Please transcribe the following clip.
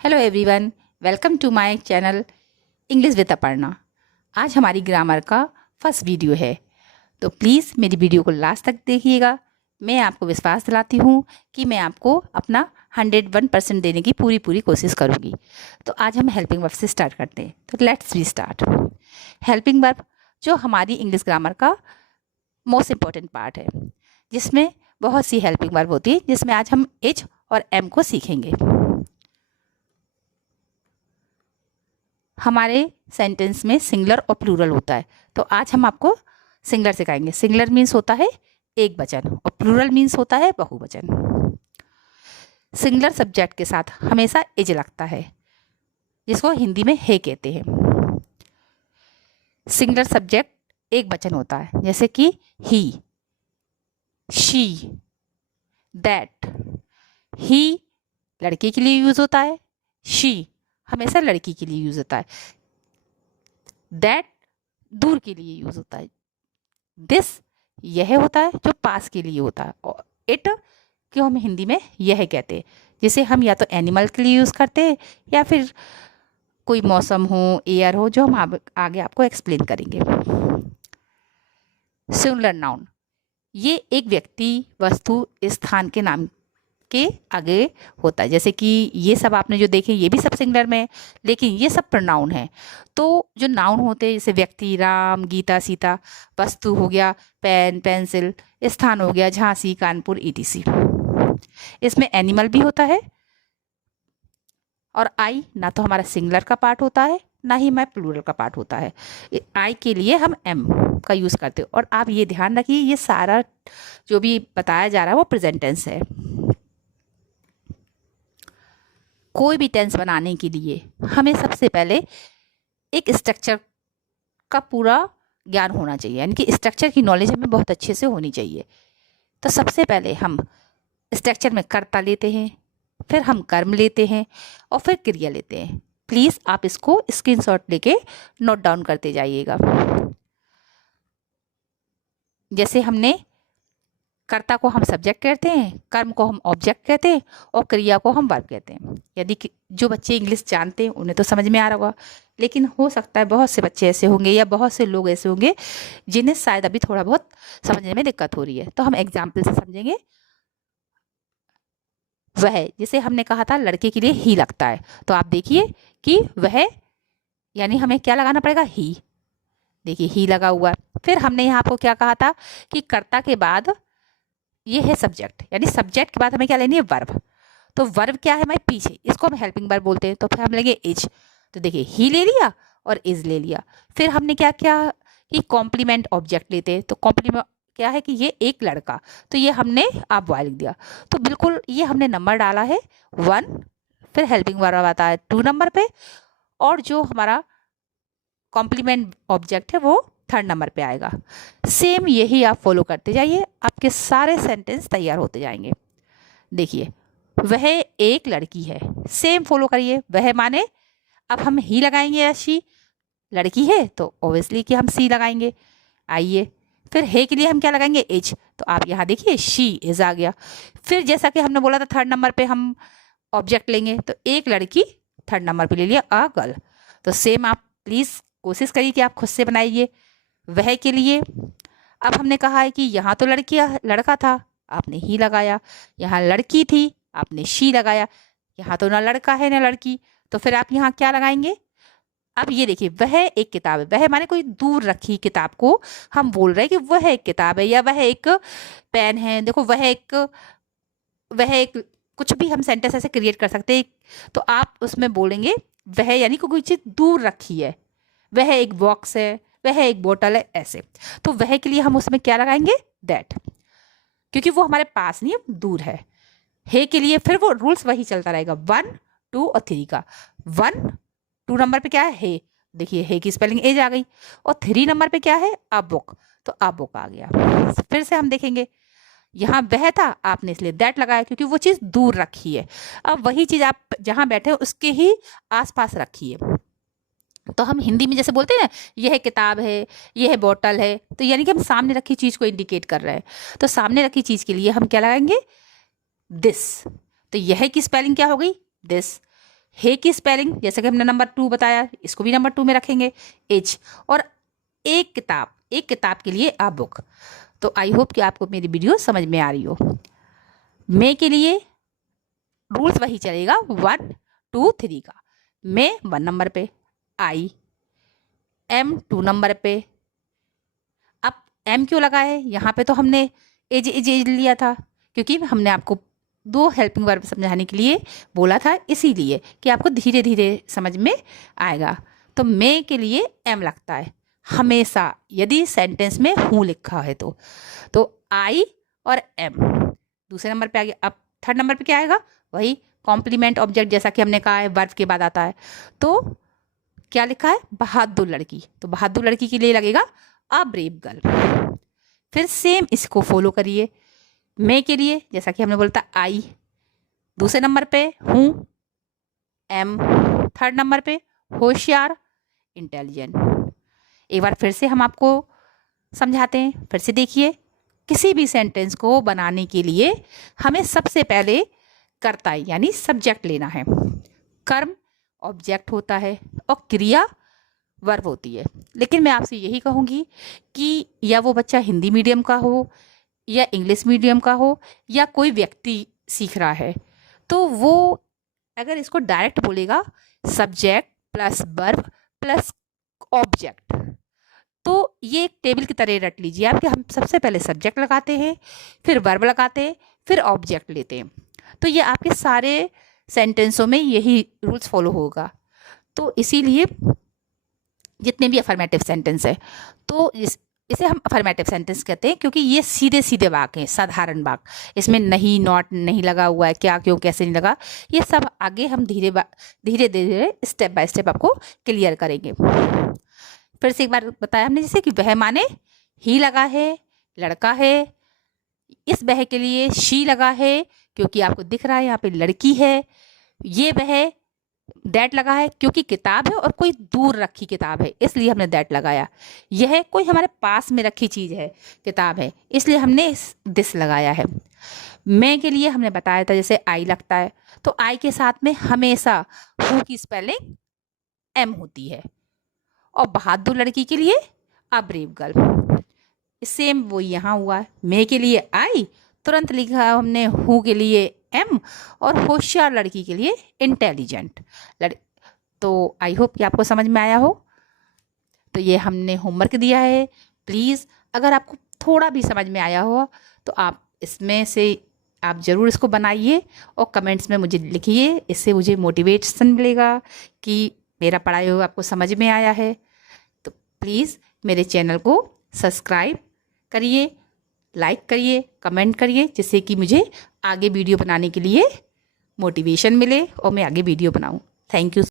Hello everyone, welcome to my channel English with Aparna. आज हमारी grammar का फर्स्ट वीडियो है, तो प्लीज़ मेरी वीडियो को लास्ट तक देखिएगा। मैं आपको विश्वास दिलाती हूँ कि मैं आपको अपना 101% देने की पूरी कोशिश करूँगी। तो आज हम हेल्पिंग वर्ब से स्टार्ट करते हैं। तो let's we start. Helping verb जो हमारी इंग्लिश ग्रामर का मोस्ट इम्पॉर्टेंट पार्ट है, जिसमें बहुत सी हेल्पिंग वर्ब होती है, जिसमें आज हम एच और एम को सीखेंगे। हमारे सेंटेंस में सिंगुलर और प्लूरल होता है, तो आज हम आपको सिंगुलर सिखाएंगे। सिंगुलर मीन्स होता है एक वचन और प्लूरल मीन्स होता है बहुवचन। सिंगुलर सब्जेक्ट के साथ हमेशा एज लगता है, जिसको हिंदी में हे कहते हैं। सिंगुलर सब्जेक्ट एक वचन होता है, जैसे कि ही, शी, दैट। ही लड़के के लिए यूज होता है, शी हमेशा लड़की के लिए यूज होता है, दैट दूर के लिए यूज होता है, दिस यह होता है जो पास के लिए होता है, और इट क्यों हम हिंदी में यह कहते हैं, जिसे हम या तो एनिमल के लिए यूज करते हैं या फिर कोई मौसम हो, एयर हो, जो हम आगे आपको एक्सप्लेन करेंगे। सिंगुलर नाउन ये एक व्यक्ति, वस्तु, स्थान के नाम के आगे होता है। जैसे कि ये सब आपने जो देखे ये भी सब सिंगुलर में है, लेकिन ये सब प्रोनाउन है। तो जो नाउन होते हैं, जैसे व्यक्ति, राम, गीता, सीता, वस्तु हो गया पेन, पेंसिल, स्थान हो गया झांसी, कानपुर, ईटीसी। इसमें एनिमल भी होता है, और आई ना तो हमारा सिंगुलर का पार्ट होता है, ना ही हमारा प्लूरल का पार्ट होता है। आई के लिए हम एम का यूज़ करते हैं। और आप ये ध्यान रखिए, ये सारा जो भी बताया जा रहा है वो प्रेजेंट टेंस है। कोई भी टेंस बनाने के लिए हमें सबसे पहले एक स्ट्रक्चर का पूरा ज्ञान होना चाहिए, यानी कि स्ट्रक्चर की नॉलेज हमें बहुत अच्छे से होनी चाहिए। तो सबसे पहले हम स्ट्रक्चर में कर्ता लेते हैं, फिर हम कर्म लेते हैं, और फिर क्रिया लेते हैं। प्लीज़ आप इसको स्क्रीनशॉट लेके नोट डाउन करते जाइएगा। जैसे हमने कर्ता को हम सब्जेक्ट कहते हैं, कर्म को हम ऑब्जेक्ट कहते हैं, और क्रिया को हम वर्ब कहते हैं। यदि जो बच्चे इंग्लिश जानते हैं उन्हें तो समझ में आ रहा होगा, लेकिन हो सकता है बहुत से बच्चे ऐसे होंगे या बहुत से लोग ऐसे होंगे जिन्हें शायद अभी थोड़ा बहुत समझने में दिक्कत हो रही है। तो हम एग्जाम्पल से समझेंगे। वह, जिसे हमने कहा था लड़के के लिए ही लगता है, तो आप देखिए कि वह यानी हमें क्या लगाना पड़ेगा, ही। देखिए ही लगा हुआ है। फिर हमने यहाँ आपको क्या कहा था कि कर्ता के बाद ये है सब्जेक्ट, यानी सब्जेक्ट के बाद हमें क्या लेनी है, वर्ब। तो वर्ब क्या है हमारे पीछे, इसको हम हेल्पिंग वर्ब बोलते हैं। तो फिर हम लेंगे इज। तो देखिए ही ले लिया और इज ले लिया। फिर हमने क्या किया कि कॉम्प्लीमेंट ऑब्जेक्ट लेते हैं। तो कॉम्प्लीमेंट क्या है कि ये एक लड़का, तो ये हमने आप बॉय लिख दिया। तो बिल्कुल ये हमने नंबर डाला है 1, फिर हेल्पिंग वर्ब आता है 2 नंबर पे, और जो हमारा कॉम्प्लीमेंट ऑब्जेक्ट है वो 3rd नंबर पे आएगा। सेम यही आप फॉलो करते जाइए, आपके सारे सेंटेंस तैयार होते जाएंगे। देखिए वह एक लड़की है, सेम फॉलो करिए। वह माने अब हम ही लगाएंगे या शी, लड़की है तो ऑब्वियसली कि हम सी लगाएंगे। आइए फिर है के लिए हम क्या लगाएंगे, एज। तो आप यहाँ देखिए शी इज आ गया। फिर जैसा कि हमने बोला था 3rd नंबर पे हम ऑब्जेक्ट लेंगे, तो एक लड़की 3rd नंबर पे ले लिया, अ गर्ल। तो सेम आप प्लीज़ कोशिश करिए कि आप खुद से बनाइए। वह के लिए अब हमने कहा है कि यहाँ तो लड़का था, आपने ही लगाया। यहाँ लड़की थी, आपने शी लगाया। यहाँ तो ना लड़का है ना लड़की, तो फिर आप यहाँ क्या लगाएंगे। अब ये देखिए वह एक किताब है, वह माने कोई दूर रखी किताब को हम बोल रहे हैं कि वह एक किताब है, या वह एक पेन है। देखो वह एक कुछ भी हम सेंटेंस ऐसे क्रिएट कर सकते हैं। तो आप उसमें बोलेंगे वह यानी कोई चीज़ दूर रखी है, वह एक बॉक्स है, वह एक बोतल है, ऐसे। तो वह के लिए हम उसमें क्या लगाएंगे, दैट, क्योंकि वो हमारे पास नहीं है, दूर है। हे के लिए फिर वो रूल्स वही चलता रहेगा 1, 2 और 3 का। 1, 2 नंबर पे क्या है, हे। देखिए हे की स्पेलिंग एज आ गई। और 3 नंबर पे क्या है, अ बुक, तो अ बुक आ गया। फिर से हम देखेंगे, यहाँ वह था, आपने इसलिए दैट लगाया क्योंकि वो चीज़ दूर रखी है। अब वही चीज़ आप जहाँ बैठे हो उसके ही आसपास रखिए। तो हम हिंदी में जैसे बोलते हैं ना, यह किताब है, यह बोतल है, तो यानी कि हम सामने रखी चीज़ को इंडिकेट कर रहे हैं। तो सामने रखी चीज़ के लिए हम क्या लगाएंगे, दिस। तो यह की स्पेलिंग क्या हो गई, दिस। हे की स्पेलिंग जैसे कि हमने नंबर 2 बताया, इसको भी नंबर 2 में रखेंगे एच। और एक किताब के लिए अ बुक। तो आई होप कि आपको मेरी वीडियो समझ में आ रही हो। मे के लिए रूल्स वही चलेगा 1 2 3 का। मे 1 नंबर पे, आई एम 2 नंबर पे। अब एम क्यों लगा है यहाँ पे? तो हमने एज एज एज लिया था क्योंकि हमने आपको 2 हेल्पिंग वर्ब समझाने के लिए बोला था, इसीलिए कि आपको धीरे धीरे समझ में आएगा। तो मे के लिए एम लगता है हमेशा, यदि सेंटेंस में हूँ लिखा है तो आई और एम दूसरे नंबर पे आ गया। अब थर्ड नंबर पे क्या आएगा? वही कॉम्प्लीमेंट ऑब्जेक्ट, जैसा कि हमने कहा है वर्ब के बाद आता है। तो क्या लिखा है? बहादुर लड़की। तो बहादुर लड़की के लिए लगेगा अ ब्रेव गर्ल। फिर सेम इसको फॉलो करिए। मे के लिए जैसा कि हमने बोला था आई, दूसरे नंबर पे हूँ एम, थर्ड नंबर पे होशियार इंटेलिजेंट। एक बार फिर से हम आपको समझाते हैं, फिर से देखिए। किसी भी सेंटेंस को बनाने के लिए हमें सबसे पहले कर्ता यानी सब्जेक्ट लेना है। कर्म ऑब्जेक्ट होता है और क्रिया वर्ब होती है। लेकिन मैं आपसे यही कहूँगी कि या वो बच्चा हिंदी मीडियम का हो या इंग्लिश मीडियम का हो या कोई व्यक्ति सीख रहा है, तो वो अगर इसको डायरेक्ट बोलेगा subject plus verb plus object, तो ये एक टेबल की तरह रट लीजिए आप कि हम सबसे पहले सब्जेक्ट लगाते हैं, फिर वर्ब लगाते हैं, फिर ऑब्जेक्ट लेते हैं। तो ये आपके सारे सेंटेंसों में यही रूल्स फॉलो होगा। तो इसीलिए जितने भी अफर्मेटिव सेंटेंस है, तो इसे हम अफर्मेटिव सेंटेंस कहते हैं क्योंकि ये सीधे सीधे वाक्य हैं, साधारण वाक्य। इसमें नहीं, नॉट नहीं लगा हुआ है, क्या, क्यों, कैसे नहीं लगा। ये सब आगे हम धीरे धीरे स्टेप बाय स्टेप आपको क्लियर करेंगे। फिर से एक बार बताया हमने, जैसे कि वह माने ही लगा है, लड़का है। इस वह के लिए शी लगा है क्योंकि आपको दिख रहा है यहाँ पे लड़की है। ये वह दैट लगा है क्योंकि किताब है और कोई दूर रखी किताब है, इसलिए हमने दैट लगाया। यह कोई हमारे पास में रखी चीज़ है, किताब है, इसलिए हमने दिस लगाया है। मैं के लिए हमने बताया था जैसे आई लगता है, तो आई के साथ में हमेशा हु की स्पेलिंग एम होती है। और बहादुर लड़की के लिए अ ब्रेव गर्ल। सेम वो यहाँ हुआ है। मे के लिए आई, तुरंत लिखा हमने हु के लिए एम, और होशियार लड़की के लिए इंटेलिजेंट। तो आई होप कि आपको समझ में आया हो। तो ये हमने होमवर्क दिया है। प्लीज़ अगर आपको थोड़ा भी समझ में आया हो तो आप इसमें से आप ज़रूर इसको बनाइए और कमेंट्स में मुझे लिखिए। इससे मुझे मोटिवेशन मिलेगा कि मेरा पढ़ाई हुआ आपको समझ में आया है। तो प्लीज़ मेरे चैनल को सब्सक्राइब करिए, लाइक करिए, कमेंट करिए, जिससे कि मुझे आगे वीडियो बनाने के लिए मोटिवेशन मिले और मैं आगे वीडियो बनाऊं। Thank you.